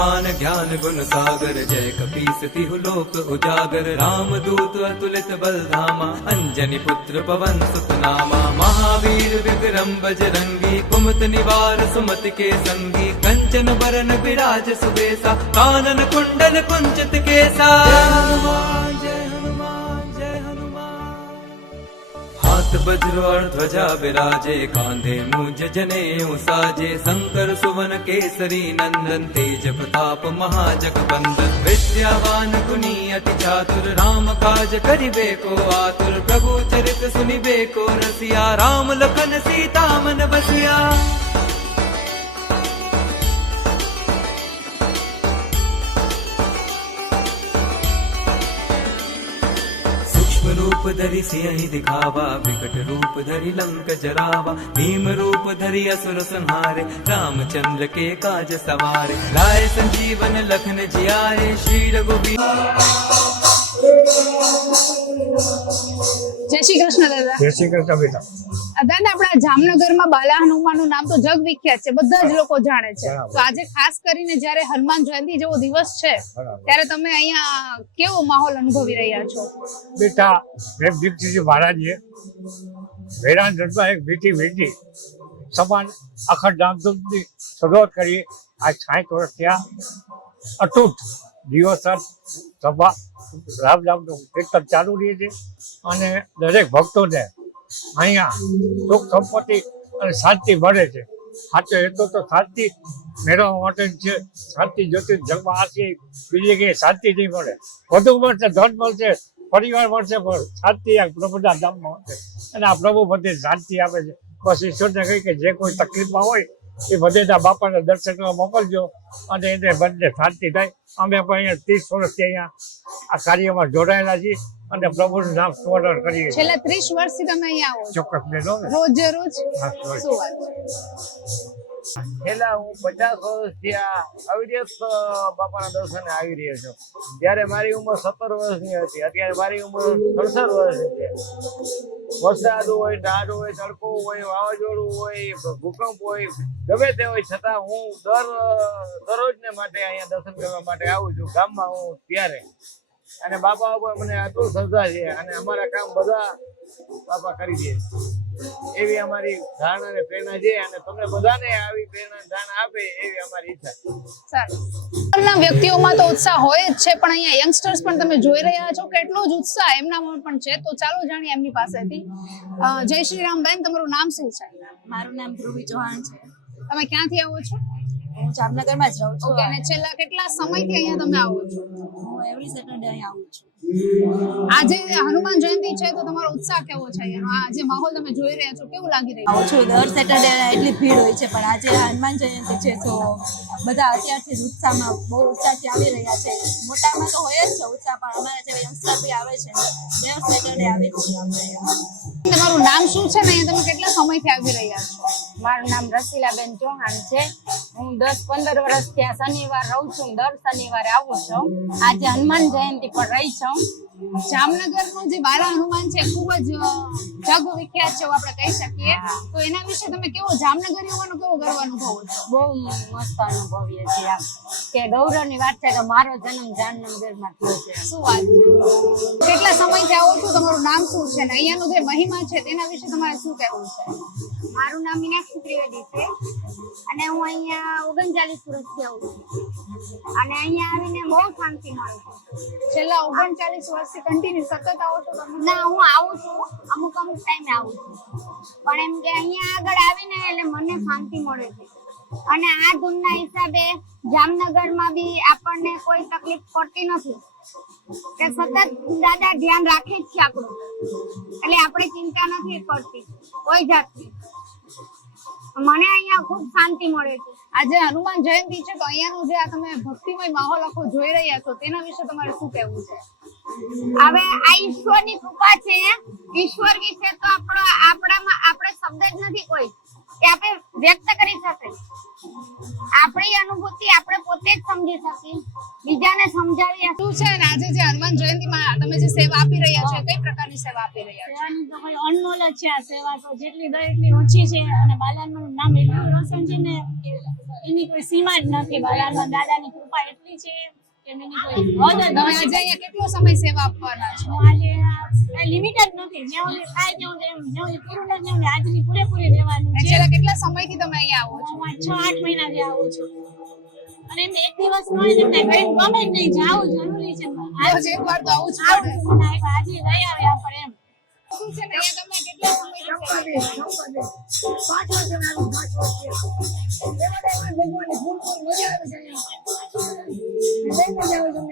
हनुमान ज्ञान गुण सागर जय कपीस तिहु लोक उजागर राम दूत अतुलित बल धामा अंजनी पुत्र पवन सुत नामा महावीर विक्रम बजरंगी कुमत निवार सुमत के संगी कंचन बरन विराज सुबेसा कानन कुंडल कुंचित केसा जय हनुमान जय हनुमान। हाथ वज्र और ध्वजा विराजे कांधे मूंज जनेऊ साजे शंकर सुवन केसरी नंदन तेज प्रताप महाजगबंदन विद्यावान गुणी अति चातुर राम काज करिबे को आतुर प्रभु चरित सुनिबे को रसिया राम लखन सीता मन बसिया। रूप धरि सिंह दिखावा विकट रूप धरि लंक जरावा भीम रूप धरि असुर संहारे रामचंद्र के काज सवारे लाए संजीवन लखन जियारे श्री रघुवीर। जय श्री कृष्ण दादा। जय श्री कृष्ण बेटा। દાદા આપણા જામનગરમાં બાલા હનુમાનનું નામ તો જગ વિખ્યાત છે, બધા જ લોકો જાણે છે, તો આજે ખાસ કરીને જ્યારે હનુમાન જયંતિ જેવો દિવસ છે ત્યારે તમે અહીંયા કેવો માહોલ અનુભવી રહ્યા છો? બેટા એક દીકરી મહારાજે વેરાંગણમાં એક મીઠી મીઠી સમાન અખંડ ધામધૂમની શરૂઆત કરી આ 60 વર્ષ થયા અતૂટ દિવસર સભા રામ નામનું કીર્તન ચાલુ રહે છે અને દરેક ભક્તોને અહીંયા સુખ સંપત્તિ અને શાંતિ મળે છે। સાચો હેતુ તો શાંતિ મેળવવા માટે છે, શાંતિ જોતી જગમાં આથી બીજી કઈ શાંતિ નહીં મળે, વધુ મળશે ધન મળશે પરિવાર મળશે પણ શાંતિ આ પ્રભુના ધામમાં મળશે અને આ પ્રભુ બધે શાંતિ આપે છે। બસ ઈશ્વરને કહી કે જે કોઈ તકલીફમાં હોય એ બધેના બાપાના દર્શન કરવા મોકલજો અને એને બંને શાંતિ થાય। અમે પણ અહીંયા 30 વર્ષથી અહીંયા આ કાર્યમાં જોડાયેલા છીએ અને પ્રભુનું નામ સ્મરણ કરીએ। છેલ્લા 30 વર્ષથી તમે અહીંયા આવો છો? ચોક્કસ બેનો રોજે રોજ શું વાત છે? છેલ્લા હું 50 વર્ષથી આ અવિરત બાપાના દર્શને આવી રહ્યો છું। ત્યારે મારી ઉંમર 17 વર્ષની હતી, અત્યારે મારી ઉંમર 67 વર્ષની છે। વરસાદ હોય, ઢાળ હોય, તડકો હોય, વાવાઝોડું હોય, ભૂકંપ હોય, ગમે તે હોય છતાં હું દરરોજને માટે અહીંયા દર્શન કરવા માટે આવું છું ગામમાં હું ત્યારે। અને બાપા ઉપર મને અતુલ શ્રદ્ધા છે અને અમારા કામ બધા બાપા કરી દે એવી અમારી ધારણા અને પ્રેરણા છે અને તમને બધાને આવી પ્રેરણા ધારણા આપે એવી અમારી ઈચ્છા છે। સારું, વ્યક્તિઓમાં તો ઉત્સાહ હોય જ છે પણ અહીંયા યંગસ્ટર્સ પણ તમે જોઈ રહ્યા છો કેટલો જ ઉત્સાહ એમનામાં પણ છે, તો ચાલો જાણીએ એમની પાસેથી। જય શ્રી રામ બેન, તમારું નામ શું છે? મારું નામ ધ્રુવી ચૌહાણ છે। તમે ક્યાંથી આવો છો? હું જામનગરમાં જ રહું છું। ઓકે, અને છેલ્લા કેટલા સમયથી અહીંયા તમે આવો છો? હું એવરી સેટરડે અહીંયા આવું છું। આજે હનુમાન જયંતિ છે તો તમારો ઉત્સાહ કેવો છે અહીંયાનો? આ જે માહોલ તમે જોઈ રહ્યા છો કેવું લાગી રહ્યું? આવું છું દર સેટરડે, એટલી ભીડ હોય છે પણ આજે હનુમાન જયંતિ છે તો બધા અત્યારથી જ ઉત્સાહમાં બહુ ઉત્સાહથી આવી રહ્યા છે। મોટામાં તો હોય જ છે ઉત્સાહ પણ અમારા જેવા યંગસ્ટર બી આવે છે, દર સેટરડે આવે જ છે અમે। તમારું નામ શું છે ને અહીંયા તમે કેટલા સમયથી આવી રહ્યા છો? મારું નામ રસીલાબેન ચૌહાણ છે। હું 10-15 વર્ષથી આ શનિવાર રહું છું, દર શનિવારે આવું છું। આજે હનુમાન જયંતિ પર રહી છું। જામનગરનું જે બાલા હનુમાન છે ખૂબ જ જગ વિખ્યાત છે એવું આપણે કહી શકીએ, તો એના વિશે તમે કેવો જામનગરી હોવાનો કેવો ગર્વ અનુભવો છો? બહુ મસ્ત અનુભવીએ છીએ કે ગૌરવની વાત છે કે મારો જન્મ જામનગરમાં થયો છે। શું વાત છે? કેટલા સમયથી આવો છો? તમારું નામ શું છે ને અહીંયાનો જે મહિમા છે તેના વિશે તમારે શું કહેવું છે? મારું નામ મીનાક્ષી ત્રિવેદી છે અને હું અહીંયા 39 વર્ષથી આવું છું અને અહીંયા આવીને બહુ શાંતિ મળે છે। છેલ્લા 39 વર્ષથી કન્ટિન્યુ સતત આવો છો તમે? ના, હું આવું છું અમુક ટાઈમે આવું છું પણ એમ કે અહીંયા આગળ આવીને એટલે મને શાંતિ મળે છે અને આ ધૂનના હિસાબે જામનગરમાં બી આપણને કોઈ તકલીફ પડતી નથી કે સતત દાદા ધ્યાન રાખે જ છે આપણું, એટલે આપણે ચિંતા નથી પડતી કોઈ જાતની। મને અહીંયા ખૂબ શાંતિ મળે છે। આજે હનુમાન જયંતિ છે તો અહીંયાનો જે આ તમે ભક્તિમય માહોલ આખો જોઈ રહ્યા છો તેના વિશે તમારે શું કહેવું છે? હવે આ ઈશ્વરની કૃપા છે, ઈશ્વર વિશે તો આપણે શબ્દ જ નથી કોઈ એ આપણે વ્યક્ત કરી શકીએ. આપણી અનુભૂતિ આપણે પોતે જ સમજી શકીએ, બીજાને સમજાવી શું છે અને આજે જે હનુમાન જયંતીમાં તમે જે સેવા આપી રહ્યા છો એ કઈ પ્રકારની સેવા આપી રહ્યા છો? સેવાની તો કોઈ અનમોલ જ છે આ સેવા તો, જેટલી દો એટલી ઓછી છે. અને બાલાનું નામ એટલું રોશન છે ને કે એની કોઈ સીમા જ નથી. બાલાના દાદાની કૃપા એટલી છે કે એની કોઈ હદ જ તમે નથી. આજે અહીંયા કેટલો સમય સેવા આપવાના છો? હું આજે કઈ લિમિટ જ નથી, જ્યાં સુધી થાય ત્યાં સુધી જ્યાં સુધી પૂરું નથી ત્યાં સુધી આજની પૂરેપૂરી દેવાની અને છે. છેલ્લા કેટલા સમયથી તમે અહીંયા આવો છો? હું 6-8 મહિનાથી આવું છું અને એમને એક દિવસ નો હોય ને કઈ ગમે જ નહીં, જાવું જરૂરી છે. રોજ એકવાર તો આવું જ આવું પડે. છું, મને આજે લઈ આવ્યા પણ એમ. શું છે ને અહીંયા તમે કેટલા સમયથી સેવા કરો છો?